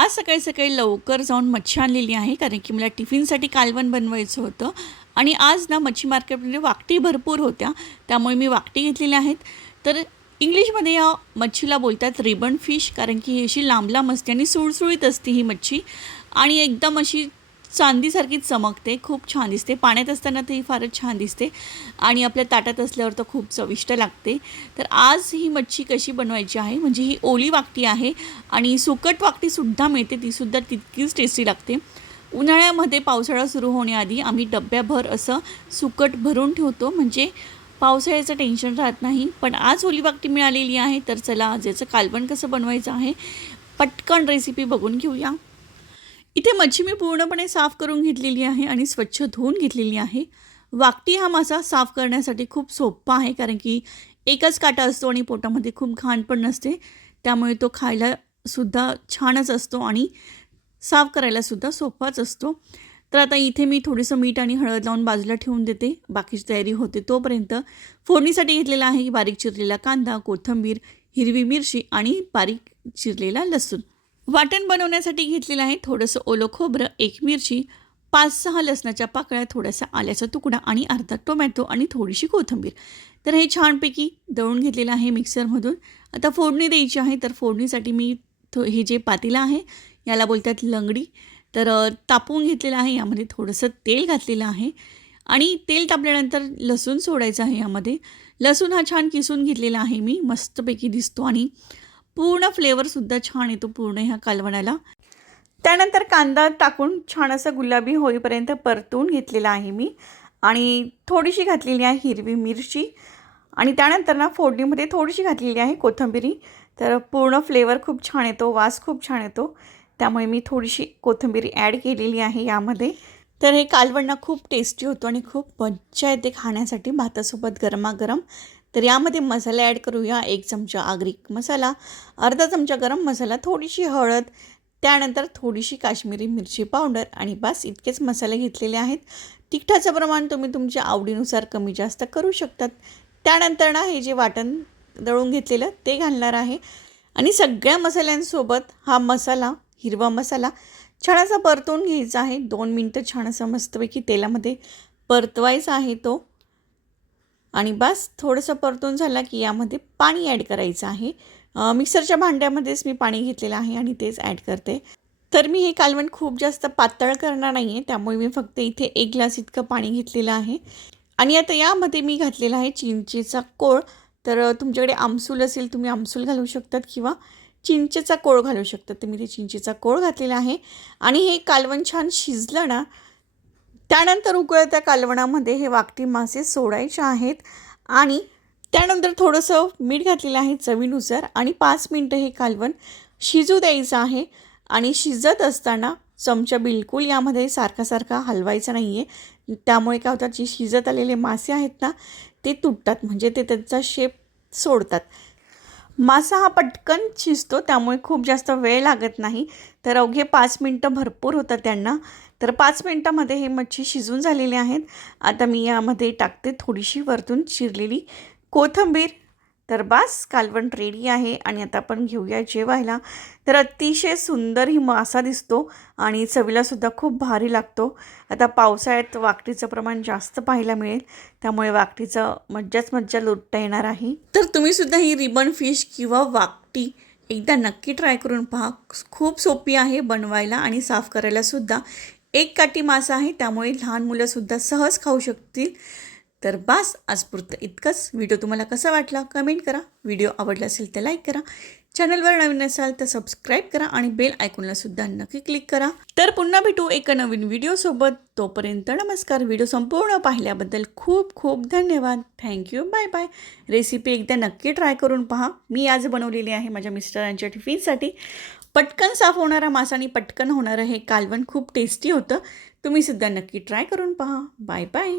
आज सकाळी सकाळी लवकर जाऊन मच्छी आणलेली आहे कारण की मला टिफिनसाठी कालवण बनवायचं होतं. आणि आज ना मच्छी मार्केटमध्ये वाकटी भरपूर होत्या त्यामुळे मी वाकटी घेतलेल्या आहेत. तर इंग्लिशमध्ये या मच्छीला बोलतात रिबन फिश कारण की ही अशी लांब लांब असते आणि सुळसुळीत असते ही मच्छी. आणि एकदम अशी चांदीसारखी चमकते खूप छान दिसते. पाण्यात असताना ती फारच छान दिसते आणि आपल्या ताटात असल्यावर तर खूप चविष्ट लागते. तर आज ही मच्छी कशी बनवायची आहे? म्हणजे ही ओली वाकटी आहे आणि सुकट वाकटीसुद्धा मिळते तीसुद्धा तितकीच टेस्टी लागते. उन्हाळ्यामध्ये पावसाळा सुरू होण्याआधी आम्ही डब्याभर असं सुकट भरून ठेवतो. म्हणजे पावसाळ्याचं टेन्शन राहत नाही. पण आज ओली वाकटी मिळालेली आहे तर चला आज याचं कालवण कसं बनवायचं आहे पटकन रेसिपी बघून घेऊया. इथे मच्छी मी पूर्णपणे साफ करून घेतलेली आहे आणि स्वच्छ धुवून घेतलेली आहे. वाकटी हा मासा साफ करण्यासाठी खूप सोपा आहे कारण की एकच काटा असतो आणि पोटामध्ये खूप घाण पण नसते. त्यामुळे तो खायला सुद्धा छानच असतो आणि साफ करायलासुद्धा सोपाच असतो. तर आता इथे मी थोडंसं मीठ आणि हळद लावून बाजूला ठेवून देते. बाकीची तयारी होते तोपर्यंत फोडणीसाठी घेतलेला आहे बारीक चिरलेला कांदा कोथिंबीर हिरवी मिरची आणि बारीक चिरलेला लसूण. वाटण बनवण्यासाठी घेतलेलं आहे थोडंसं ओलं खोबरं एक मिरची पाच सहा लसणाच्या पाकळ्या थोडासा आल्याचा तुकडा आणि अर्धा टोमॅटो आणि थोडीशी कोथिंबीर. तर हे छानपैकी दळून घेतलेलं आहे मिक्सरमधून. आता फोडणी द्यायची आहे तर फोडणीसाठी मी थो हे जे पातेलं आहे याला बोलतात लंगडी. तर तापवून घेतलेलं आहे यामध्ये थोडंसं तेल घातलेलं आहे. आणि तेल तापल्यानंतर लसूण सोडायचं आहे यामध्ये. लसूण हा छान किसून घेतलेला आहे मी मस्तपैकी दिसतो आणि पूर्ण फ्लेवरसुद्धा छान येतो पूर्ण ह्या कालवणाला. त्यानंतर कांदा टाकून छान असं गुलाबी होईपर्यंत परतून घेतलेला आहे मी. आणि थोडीशी घातलेली आहे हिरवी मिरची. आणि त्यानंतर ना फोडणीमध्ये थोडीशी घातलेली आहे कोथिंबिरी. तर पूर्ण फ्लेवर खूप छान येतो वास खूप छान येतो. त्यामुळे मी थोडीशी कोथिंबिरी ॲड केलेली आहे यामध्ये. तर हे कालवण ना खूप टेस्टी होतो आणि खूप मज्जा येते खाण्यासाठी भातासोबत गरमागरम. तर यामध्ये मसाले ॲड करूया एक चमचा आगरी मसाला अर्धा चमचा गरम मसाला थोडीशी हळद त्यानंतर थोडीशी काश्मीरी मिरची पावडर आणि बस इतकेच मसाले घेतलेले आहेत. तिखटाचं प्रमाण तुम्ही तुमच्या आवडीनुसार कमी जास्त करू शकतात. त्यानंतर ना हे जे वाटण दळून घेतलेलं ते घालणार आहे. आणि सगळ्या मसाल्यांसोबत हा मसाला हिरवा मसाला छान असा परतून घ्यायचा आहे. दोन मिनटं छान असं मस्तपैकी तेलामध्ये परतवायचा आहे तो. आणि बस थोडंसं परतून झाला की यामध्ये पाणी ॲड करायचं आहे. मिक्सरच्या भांड्यामध्येच मी पाणी घेतलेलं आहे आणि तेच ॲड करते. तर मी हे कालवण खूप जास्त पातळ करणार नाही आहे त्यामुळे मी फक्त इथे एक ग्लास इतकं पाणी घेतलेलं आहे. आणि आता यामध्ये मी घातलेला आहे चिंचेचा कोळ. तर तुमच्याकडे आमसूल असेल तुम्ही आमसूल घालू शकतात किंवा चिंचेचा कोळ घालू शकतात. तर मी ते चिंचेचा कोळ घातलेला आहे. आणि हे कालवण छान शिजलं ना त्यानंतर उकळत्या कालवणामध्ये हे वाकटी मासे सोडायचे आहेत आणि त्यानंतर थोडंसं मीठ घातलेलं आहे चवीनुसार आणि पाच मिनटं हे कालवण शिजू द्यायचं आहे. आणि शिजत असताना चमचा बिलकुल यामध्ये सारखा सारखा हलवायचा नाही आहे त्यामुळे काय होतात जे शिजत आलेले मासे आहेत ना ते तुटतात. म्हणजे ते त्यांचा शेप सोडतात. मासा हा पटकन शिजतो त्यामुळे खूप जास्त वेळ लागत नाही. तर अवघे पाच मिनटं भरपूर होतात त्यांना. तर पाच मिनटामध्ये हे मच्छी शिजून झालेले आहेत. आता मी यामध्ये टाकते थोडीशी वरतून चिरलेली कोथिंबीर. तर बास कालवण रेडी आहे आणि आता आपण घेऊया जेवायला. तर अतिशय सुंदर ही मासा दिसतो आणि चवीलासुद्धा खूप भारी लागतो. आता पावसाळ्यात वाकटीचं प्रमाण जास्त पाहायला मिळेल त्यामुळे वाकटीचं मज्जाच मज्जा लुटता येणार आहे. तर तुम्हीसुद्धा ही रिबन फिश किंवा वाकटी एकदा नक्की ट्राय करून पहा. खूप सोपी आहे बनवायला आणि साफ करायलासुद्धा एक काठी मासा आहे त्यामुळे लहान मुलंसुद्धा सहज खाऊ शकतील. तर बास आजपुरतं इतकंच. व्हिडिओ तुम्हाला कसा वाटला कमेंट करा. व्हिडिओ आवडला असेल तर लाईक करा. चॅनलवर नवीन असाल तर सबस्क्राईब करा आणि बेल आयकॉनला सुद्धा नक्की क्लिक करा. तर पुन्हा भेटू एका नवीन व्हिडिओसोबत तोपर्यंत नमस्कार. व्हिडिओ संपूर्ण पाहिल्याबद्दल खूप खूप धन्यवाद. थँक्यू बाय बाय रेसिपी एकदा नक्की ट्राय करून पहा. मी आज बनवलेली आहे माझ्या मिस्टरांच्या टिफिनसाठी. पटकन साफ होणारा मासा आणि पटकन होणारं हे कालवण खूप टेस्टी होतं. तुम्हीसुद्धा नक्की ट्राय करून पहा. Bye bye